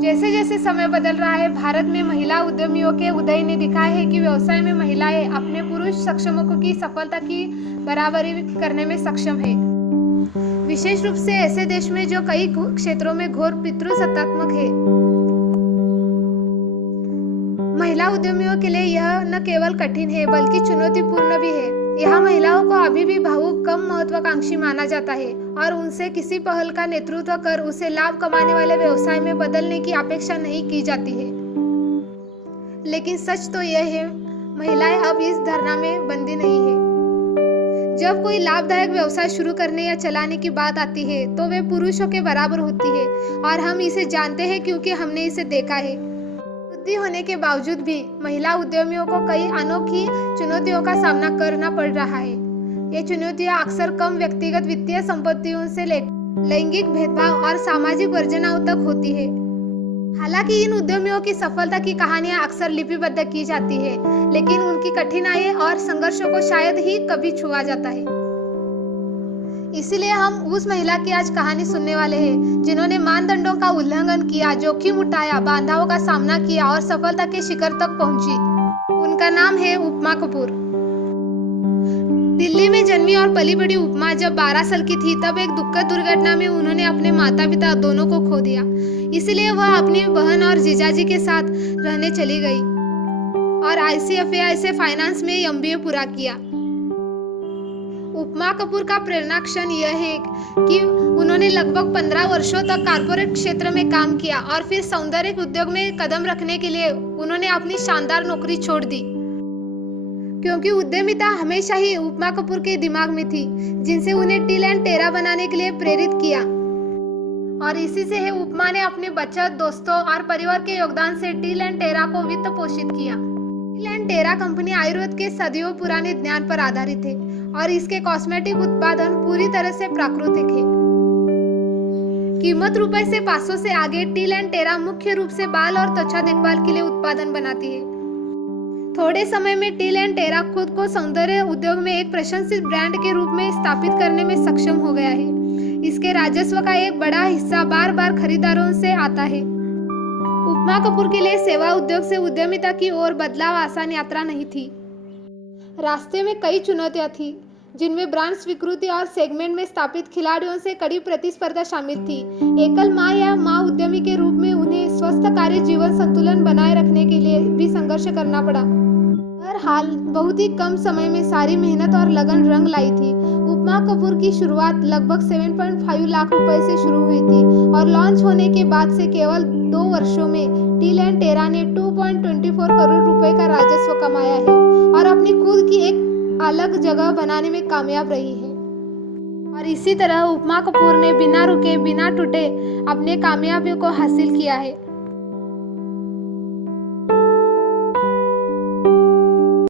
जैसे जैसे समय बदल रहा है, भारत में महिला उद्यमियों के उदय ने दिखाया है कि व्यवसाय में महिलाएं अपने पुरुष सक्षमों की सफलता की बराबरी करने में सक्षम है। विशेष रूप से ऐसे देश में जो कई क्षेत्रों में घोर पितृसत्तात्मक है। महिला उद्यमियों के लिए यह न केवल कठिन है बल्कि चुनौतीपूर्ण भी है। यहाँ महिलाओं को अभी भी भावुक, कम महत्वाकांक्षी माना जाता है और उनसे किसी पहल का नेतृत्व कर उसे लाभ कमाने वाले व्यवसाय में बदलने की अपेक्षा नहीं की जाती है। लेकिन सच तो यह है, महिलाएं अब इस धारणा में बंदी नहीं है। जब कोई लाभदायक व्यवसाय शुरू करने या चलाने की बात आती है तो वे पुरुषों के बराबर होती है और हम इसे जानते हैं क्योंकि हमने इसे देखा है। वृद्धि होने के बावजूद भी महिला उद्यमियों को कई अनोखी चुनौतियों का सामना करना पड़ रहा है। ये चुनौतियां अक्सर कम व्यक्तिगत वित्तीय संपत्तियों से लैंगिक भेदभाव और सामाजिक वर्जनाओं तक होती है। हालांकि इन उद्यमियों की सफलता की कहानियां अक्सर लिपिबद्ध की जाती है, लेकिन उनकी कठिनाइयों और संघर्षों को शायद ही कभी छुआ जाता है। इसीलिए हम उस महिला की आज कहानी सुनने वाले हैं जिन्होंने मानदंडों का उल्लंघन किया, जोखिम उठाया, बाधाओं का सामना किया और सफलता के शिखर तक पहुंची। उनका नाम है उपमा कपूर। दिल्ली में जन्मी और पली बड़ी उपमा जब 12 साल की थी तब एक दुखद दुर्घटना में उन्होंने अपने माता पिता दोनों को खो दिया। इसलिए वह अपनी बहन और जीजाजी के साथ रहने चली गई और ICFAI से फाइनेंस में MBA पूरा किया। उपमा कपूर का प्रेरणा क्षण यह है कि उन्होंने लगभग 15 वर्षों तक कॉर्पोरेट क्षेत्र में काम किया और फिर सौंदर्य उद्योग में कदम रखने के लिए उन्होंने अपनी शानदार नौकरी छोड़ दी, क्योंकि उद्यमिता हमेशा ही उपमा कपूर के दिमाग में थी, जिनसे उन्हें टिल एंड टेरा बनाने के लिए प्रेरित किया। और इसी से है उपमा ने अपने बचत, दोस्तों और परिवार के योगदान से टिल एंड टेरा को वित्त पोषित किया। Till and Terra company Ayurveda के सदियों पुराने ज्ञान पर आधारित है और इसके कॉस्मेटिक उत्पादन पूरी तरह से प्राकृतिक है। कीमत रुपए से 500 से आगे टिल एंड टेरा मुख्य रूप से बाल और त्वचा देखभाल के लिए उत्पादन बनाती है। थोड़े समय में टिल एंड टेरा खुद को सौंदर्य उद्योग में एक प्रशंसित ब्रांड के रूप में स्थापित करने में सक्षम हो गया है। इसके राजस्व का एक बड़ा हिस्सा बार बार खरीदारों से आता है। उपमा कपूर के लिए सेवा उद्योग से उद्यमिता की ओर बदलाव आसान यात्रा नहीं थी। रास्ते में कई चुनौतियां थी, जिनमें ब्रांड स्वीकृति और सेगमेंट में स्थापित खिलाड़ियों से कड़ी प्रतिस्पर्धा शामिल थी। एकल मां या मां उद्यमी के रूप में उन्हें स्वस्थ कार्य जीवन संतुलन बनाए रखने के लिए भी संघर्ष करना पड़ा। बहरहाल बहुत ही कम समय में सारी मेहनत और लगन रंग लाई थी। उपमा कपूर की शुरुआत लगभग 7.5 लाख रुपए से शुरू हुई थी और लॉन्च होने के बाद से केवल 2 वर्षों में टिल एंड टेरा ने 2.24 करोड़ रुपए का राजस्व कमाया है और अपनी खुद की एक अलग जगह बनाने में कामयाब रही है। और इसी तरह उपमा कपूर ने बिना रुके, बिना टूटे अपने कामयाबियों को हासिल किया है।